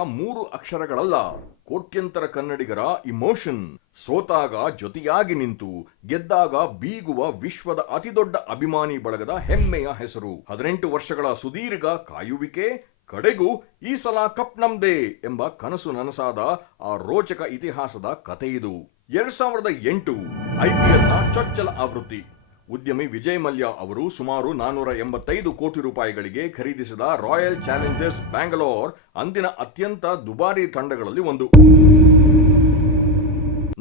ಕೇವಲ 3 ಅಕ್ಷರಗಳಲ್ಲ, ಕೋಟ್ಯಂತರ ಕನ್ನಡಿಗರ ಇಮೋಷನ್. ಸೋತಾಗ ಜೊತೆಯಾಗಿ ನಿಂತು ಗೆದ್ದಾಗ ಬೀಗುವ ವಿಶ್ವದ ಅತಿದೊಡ್ಡ ಅಭಿಮಾನಿ ಬಳಗದ ಹೆಮ್ಮೆಯ ಹೆಸರು. 18 ವರ್ಷಗಳ ಸುದೀರ್ಘ ಕಾಯುವಿಕೆ, ಕಡೆಗೂ ಈ ಸಲ ಕಪ್ ನಮ್ದೇ ಎಂಬ ಕನಸು ನನಸಾದ ಆ ರೋಚಕ ಇತಿಹಾಸದ ಕಥೆಯಿದು. 2008 ಐಪಿಎಲ್ನ ಚೊಚ್ಚಲ ಆವೃತ್ತಿ. ಉದ್ಯಮಿ ವಿಜಯ್ ಮಲ್ಯ ಅವರು ಸುಮಾರು 485 ಕೋಟಿ ರೂಪಾಯಿಗಳಿಗೆ ಖರೀದಿಸಿದ ರಾಯಲ್ ಚಾಲೆಂಜರ್ಸ್ ಬ್ಯಾಂಗಲೋರ್ ಅಂದಿನ ಅತ್ಯಂತ ದುಬಾರಿ ತಂಡಗಳಲ್ಲಿ ಒಂದು.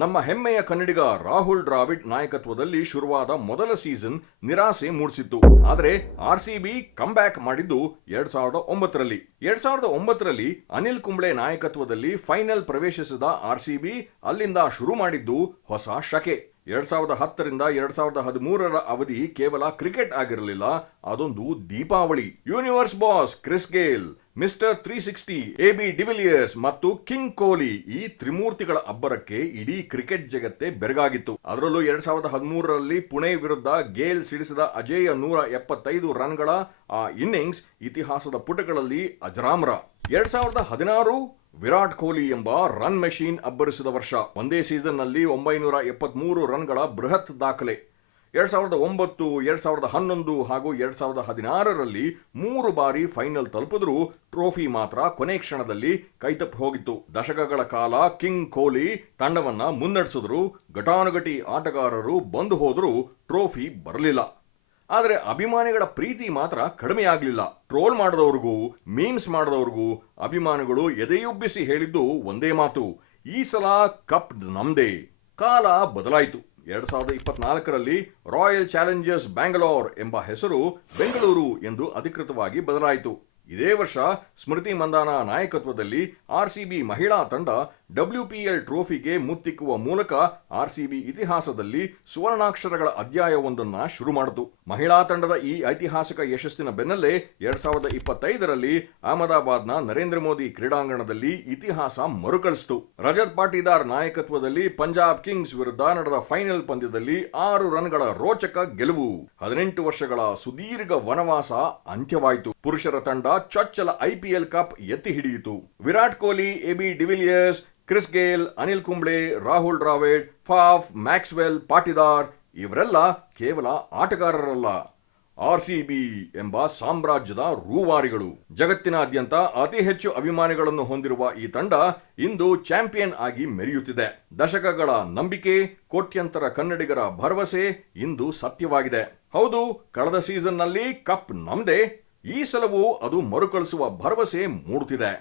ನಮ್ಮ ಹೆಮ್ಮೆಯ ಕನ್ನಡಿಗ ರಾಹುಲ್ ದ್ರಾವಿಡ್ ನಾಯಕತ್ವದಲ್ಲಿ ಶುರುವಾದ ಮೊದಲ ಸೀಸನ್ ನಿರಾಸೆ ಮೂಡಿಸಿತ್ತು. ಆದರೆ ಆರ್ಸಿಬಿ ಕಮ್ಬ್ಯಾಕ್ ಮಾಡಿದ್ದು 2009ರಲ್ಲಿ. 2009ರಲ್ಲಿ ಅನಿಲ್ ಕುಂಬ್ಳೆ ನಾಯಕತ್ವದಲ್ಲಿ ಫೈನಲ್ ಪ್ರವೇಶಿಸಿದ ಆರ್ಸಿಬಿ ಅಲ್ಲಿಂದ ಶುರು ಮಾಡಿದ್ದು ಹೊಸ ಶಕೆ. 2010ರಿಂದ 2013ರ ಅವಧಿ ಕೇವಲ ಕ್ರಿಕೆಟ್ ಆಗಿರಲಿಲ್ಲ, ಅದೊಂದು Deepavali. Universe boss Chris Gayle, mister 360 AB de Villiers ಮತ್ತು ಕಿಂಗ್ ಕೊಹ್ಲಿ, ಈ ತ್ರಿಮೂರ್ತಿಗಳ ಅಬ್ಬರಕ್ಕೆ ಇಡೀ ಕ್ರಿಕೆಟ್ ಜಗತ್ತೇ ಬೆರಗಾಗಿತ್ತು. ಅದರಲ್ಲೂ 2013ರಲ್ಲಿ ಪುಣೆ ವಿರುದ್ಧ ಗೇಲ್ ಸಿಡಿಸಿದ ಅಜೇಯ 175 ರನ್ಗಳ ಆ ಇನ್ನಿಂಗ್ಸ್ ಇತಿಹಾಸದ ಪುಟಗಳಲ್ಲಿ ಅಜರಾಮರ. 2016 ವಿರಾಟ್ ಕೊಹ್ಲಿ ಎಂಬ ರನ್ ಮೆಷಿನ್ ಅಬ್ಬರಿಸಿದ ವರ್ಷ. ಒಂದೇ ಸೀಸನ್ನಲ್ಲಿ 973 ರನ್ಗಳ ಬೃಹತ್ ದಾಖಲೆ. 2009, 2011 ಹಾಗೂ 2016ರಲ್ಲಿ 3 ಬಾರಿ ಫೈನಲ್ ತಲುಪಿದ್ರೂ ಟ್ರೋಫಿ ಮಾತ್ರ ಕೊನೆ ಕ್ಷಣದಲ್ಲಿ ಕೈತಪ್ಪಿ ಹೋಗಿತ್ತು. ದಶಕಗಳ ಕಾಲ ಕಿಂಗ್ ಕೊಹ್ಲಿ ತಂಡವನ್ನ ಮುನ್ನಡೆಸಿದ್ರು, ಘಟಾನುಘಟಿ ಆಟಗಾರರು ಬಂದು ಹೋದರೂ ಟ್ರೋಫಿ ಬರಲಿಲ್ಲ. ಆದರೆ ಅಭಿಮಾನಿಗಳ ಪ್ರೀತಿ ಮಾತ್ರ ಕಡಿಮೆಯಾಗಲಿಲ್ಲ. ಟ್ರೋಲ್ ಮಾಡಿದವ್ರಿಗೂ ಮೀಮ್ಸ್ ಮಾಡಿದವ್ರಿಗೂ ಅಭಿಮಾನಿಗಳು ಎದೆಯುಬ್ಬಿಸಿ ಹೇಳಿದ್ದು ಒಂದೇ ಮಾತು: ಈ ಸಲ ಕಪ್ ನಮ್ದೇ. ಕಾಲ ಬದಲಾಯಿತು. 2024ರಲ್ಲಿ ರಾಯಲ್ ಚಾಲೆಂಜರ್ಸ್ ಬ್ಯಾಂಗಲೋರ್ ಎಂಬ ಹೆಸರು ಬೆಂಗಳೂರು ಎಂದು ಅಧಿಕೃತವಾಗಿ ಬದಲಾಯಿತು. ಇದೇ ವರ್ಷ ಸ್ಮೃತಿ ಮಂದಾನ ನಾಯಕತ್ವದಲ್ಲಿ ಆರ್ಸಿಬಿ ಮಹಿಳಾ ತಂಡ WPL ಟ್ರೋಫಿಗೆ ಮುತ್ತಿಕ್ಕುವ ಮೂಲಕ ಆರ್ಸಿಬಿ ಇತಿಹಾಸದಲ್ಲಿ ಸುವರ್ಣಾಕ್ಷರಗಳ ಅಧ್ಯಾಯವೊಂದನ್ನ ಶುರು ಮಾಡಿತು. ಮಹಿಳಾ ತಂಡದ ಈ ಐತಿಹಾಸಿಕ ಯಶಸ್ಸಿನ ಬೆನ್ನಲ್ಲೇ 2025ರಲ್ಲಿ ಅಹಮದಾಬಾದ್ನ ನರೇಂದ್ರ ಮೋದಿ ಕ್ರೀಡಾಂಗಣದಲ್ಲಿ ಇತಿಹಾಸ ಮರುಕಳಿಸಿತು. ರಜತ್ ಪಾಟೀದಾರ್ ನಾಯಕತ್ವದಲ್ಲಿ ಪಂಜಾಬ್ ಕಿಂಗ್ಸ್ ವಿರುದ್ಧ ನಡೆದ ಫೈನಲ್ ಪಂದ್ಯದಲ್ಲಿ 6 ರನ್ಗಳ ರೋಚಕ ಗೆಲುವು. 18 ವರ್ಷಗಳ ಸುದೀರ್ಘ ವನವಾಸ ಅಂತ್ಯವಾಯಿತು. ಪುರುಷರ ತಂಡ ಚೊಚ್ಚಲ ಐಪಿಎಲ್ ಕಪ್ ಎತ್ತಿ ಹಿಡಿಯಿತು. Virat Kohli, AB de Villiers, Chris Gayle, Anil Kumble, Rahul Dravid, Faf, Maxwell, Patidar ಇವರೆಲ್ಲ ಕೇವಲ ಆಟಗಾರರಲ್ಲ, ಆರ್ಸಿಬಿ ಎಂಬ ಸಾಮ್ರಾಜ್ಯದ ರೂವಾರಿಗಳು. ಜಗತ್ತಿನಾದ್ಯಂತ ಅತಿ ಹೆಚ್ಚು ಅಭಿಮಾನಿಗಳನ್ನು ಹೊಂದಿರುವ ಈ ತಂಡ ಇಂದು ಚಾಂಪಿಯನ್ ಆಗಿ ಮೆರೆಯುತ್ತಿದೆ. ದಶಕಗಳ ನಂಬಿಕೆ, ಕೋಟ್ಯಂತರ ಕನ್ನಡಿಗರ ಭರವಸೆ ಇಂದು ಸತ್ಯವಾಗಿದೆ. ಹೌದು, ಕಳೆದ ಸೀಸನ್ನಲ್ಲಿ ಕಪ್ ನಮ್ದೇ. ಈ ಸಲವೂ ಅದು ಮರುಕಳಿಸುವ ಭರವಸೆ ಮೂಡುತ್ತಿದೆ.